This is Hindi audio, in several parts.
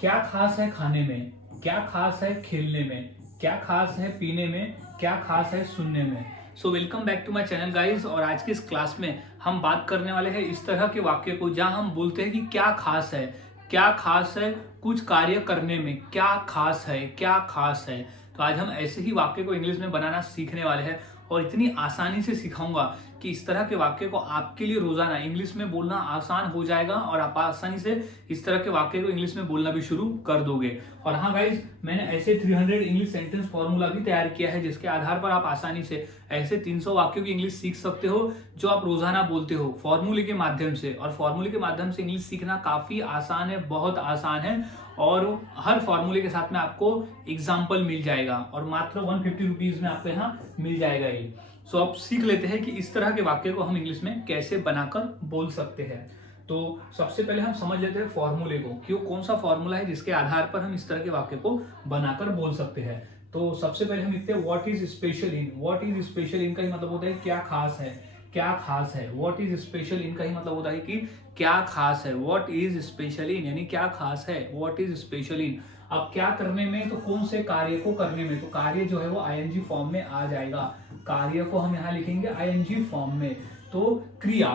क्या खास है खाने में, क्या खास है खेलने में, क्या खास है पीने में, क्या खास है सुनने में। So welcome back to my channel guys. और आज की इस क्लास में हम बात करने वाले हैं इस तरह के वाक्य को जहां हम बोलते हैं कि क्या खास है, क्या खास है कुछ कार्य करने में, क्या खास है, क्या खास है। तो आज हम ऐसे ही वाक्य को इंग्लिश में बनाना सीखने वाले हैं और इतनी आसानी से सिखाऊंगा कि इस तरह के वाक्य को आपके लिए रोजाना इंग्लिश में बोलना आसान हो जाएगा और आप आसानी से इस तरह के वाक्य को इंग्लिश में बोलना भी शुरू कर दोगे। और हाँ गाइज, मैंने ऐसे 300 इंग्लिश सेंटेंस फॉर्मूला भी तैयार किया है जिसके आधार पर आप आसानी से ऐसे 300 वाक्यों की इंग्लिश सीख सकते हो जो आप रोजाना बोलते हो फॉर्मूले के माध्यम से। और फॉर्मूले के माध्यम से इंग्लिश सीखना काफी आसान है, बहुत आसान है। और हर फॉर्मूले के साथ में आपको एग्जाम्पल मिल जाएगा और मात्र 150 रुपीज में आपको यहाँ मिल जाएगा ये। सो अब सीख लेते हैं कि इस तरह के वाक्य को हम इंग्लिश में कैसे बनाकर बोल सकते हैं। तो सबसे पहले हम समझ लेते हैं फॉर्मूले को, कि वो कौन सा फॉर्मूला है जिसके आधार पर हम इस तरह के वाक्य को बनाकर बोल सकते हैं। तो सबसे पहले हम लिखते हैं what is special in. What is special इन का ही मतलब होता है क्या खास है, क्या खास है। व्हाट इज स्पेशल इन का ही मतलब होता है कि क्या खास है। व्हाट इज स्पेशल इन यानी क्या खास है। व्हाट इज स्पेशल इन। अब क्या करने में, तो कौन से कार्य को करने में, तो कार्य जो है वो आईएनजी फॉर्म में आ जाएगा। कार्य को हम यहाँ लिखेंगे आईएनजी फॉर्म में। तो क्रिया,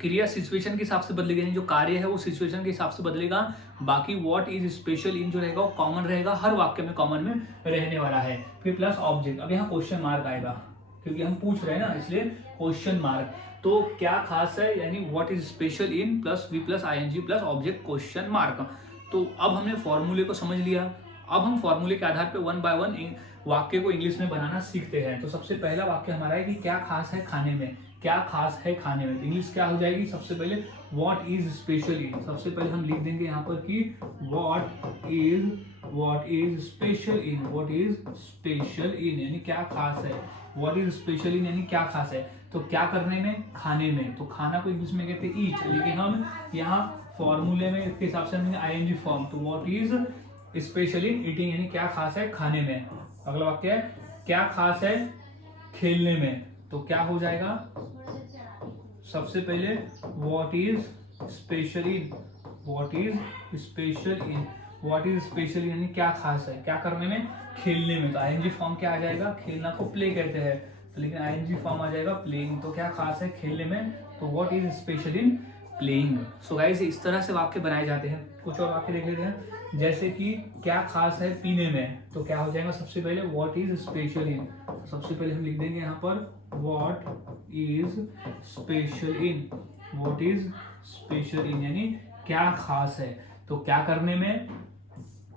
क्रिया सिचुएशन के हिसाब से बदलेगा, जो कार्य है वो सिचुएशन के हिसाब से बदलेगा। बाकी व्हाट इज स्पेशल इन जो रहेगा वो कॉमन रहेगा, हर वाक्य में कॉमन में रहने वाला है। फिर प्लस ऑब्जेक्ट, अब यहाँ क्वेश्चन मार्क आएगा क्योंकि हम पूछ रहे हैं ना, इसलिए क्वेश्चन मार्क। तो क्या खास है यानी what is special in plus V plus ING plus object question mark. तो अब हमने फॉर्मूले को समझ लिया। अब हम फॉर्मूले के आधार पे वन बाय वन वाक्य को इंग्लिश में बनाना सीखते हैं। तो सबसे पहला वाक्य हमारा है कि क्या खास है खाने में, क्या खास है खाने में। तो इंग्लिश क्या हो जाएगी, सबसे पहले व्हाट इज स्पेशल इन। सबसे पहले हम लिख देंगे यहाँ पर कि what is special in. What is special इन यानी क्या खास है। व्हाट इज स्पेशल इन यानी क्या खास है। तो क्या करने में, खाने में। तो खाना को इंग्लिश में कहते हैं ईट, लेकिन हम यहाँ फॉर्मूले में इसके हिसाब से हमने आईएनजी फॉर्म। तो what is special in eating यानी क्या खास है खाने में। अगला वाक्य है क्या खास है खेलने में। तो क्या हो जाएगा, सबसे पहले what is special in. What is special in. What is special इन यानी क्या खास है, क्या करने में, खेलने में। तो आईएनजी फॉर्म क्या आ जाएगा, खेलना को प्ले कहते हैं, तो लेकिन आईएनजी फॉर्म आ जाएगा प्लेइंग। तो क्या खास है खेलने में, तो what is special in playing. So guys, इस तरह से वाक्य बनाए जाते हैं। कुछ और वाक्य देख लेते हैं, जैसे कि क्या खास है पीने में। तो क्या हो जाएगा, सबसे पहले व्हाट इज स्पेशल इन। सबसे पहले हम लिख देंगे यहाँ पर what is special in. What is special इन यानी क्या खास है। तो क्या करने में,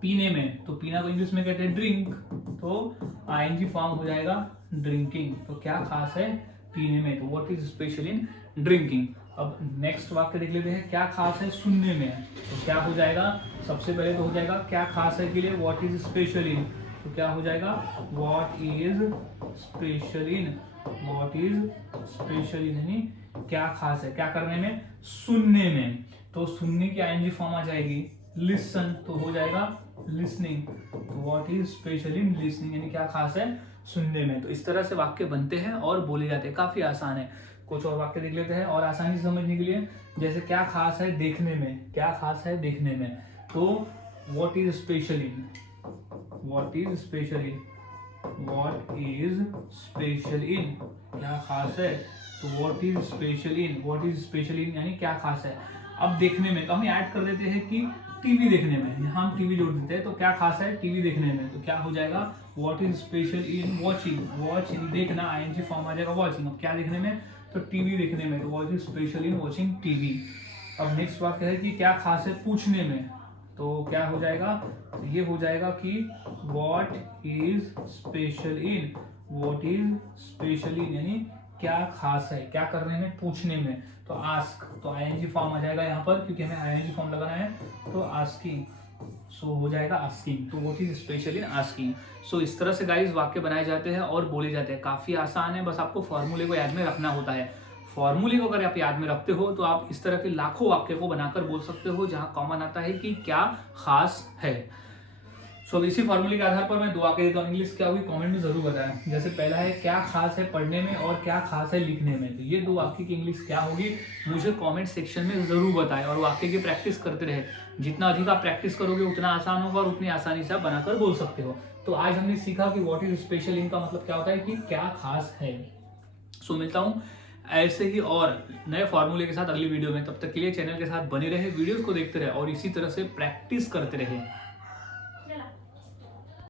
पीने में। तो पीना को इंग्लिश में कहते हैं ड्रिंक, तो आईएनजी फॉर्म हो जाएगा ड्रिंकिंग। तो क्या खास है पीने में, तो what is special in drinking. अब नेक्स्ट वाक्य देख लेते हैं, क्या खास है सुनने में। तो क्या हो जाएगा, सबसे पहले तो हो जाएगा क्या खास है के लिए व्हाट इज स्पेशल इन। तो क्या हो जाएगा, what is special in. What is special इन यानी क्या खास है, क्या करने में, सुनने में। तो सुनने की आईएनजी फॉर्म आ जाएगी लिसन, तो हो जाएगा लिसनिंग। तो what is special in listening यानी क्या खास है सुनने में। तो इस तरह से वाक्य बनते हैं और बोले जाते हैं, काफी आसान है। कुछ और वाक्य देख लेते हैं और आसानी से समझने के लिए, जैसे क्या खास है देखने में। क्या खास है देखने में, तो what is special in. What is special in. What is special इन क्या खास है, तो what is special in. What is special इन यानी क्या खास है। अब देखने में, तो हम ऐड कर देते हैं कि टीवी देखने में, यहाँ हम टीवी जोड़ देते हैं। तो क्या खास है टीवी देखने में, तो क्या हो जाएगा, what is special in watching. Watching देखना, आईएनजी फॉर्म आ जाएगा वॉचिंग। अब क्या देखने में, तो टीवी देखने में। तो what is special in watching TV. अब नेक्स्ट वाक्य है कि क्या खास है पूछने में। तो क्या हो जाएगा, तो ये हो जाएगा कि what is special in. What is special इन यानी क्या खास है, क्या करने में, पूछने में। तो आस्क, तो आईएनजी फॉर्म आ जाएगा यहाँ पर क्योंकि हमें आईएनजी फॉर्म लगाना है। तो आस्किंग, सो हो जाएगा आस्किंग। तो what is special in asking. So इस तरह से गाइस वाक्य बनाए जाते हैं और बोले जाते हैं। काफी आसान है, बस आपको फॉर्मूले को याद में रखना होता है। फॉर्मूले को अगर आप याद में रखते हो तो आप इस तरह के लाखों वाक्य को बनाकर बोल सकते हो जहां कॉमन आता है कि क्या खास है। सो इसी फॉर्मूले के आधार पर मैं दो वाक्य देता हूँ। इंग्लिश क्या हुई कमेंट में जरूर बताएं। जैसे पहला है क्या खास है पढ़ने में और क्या खास है लिखने में। तो ये दो वाक्य की इंग्लिश क्या होगी मुझे कमेंट सेक्शन में जरूर बताएं और वाक्य की प्रैक्टिस करते रहे। जितना अधिक आप प्रैक्टिस करोगे उतना आसान होगा और उतनी आसानी से आप बनाकर बोल सकते हो। तो आज हमने सीखा कि व्हाट इज स्पेशल इन का मतलब क्या होता है कि क्या खास है। सो मिलता हूँ ऐसे ही और नए फॉर्मूले के साथ अगली वीडियो में। तब तक के लिए चैनल के साथ बने रहे, वीडियोस को देखते रहे और इसी तरह से प्रैक्टिस करते रहे।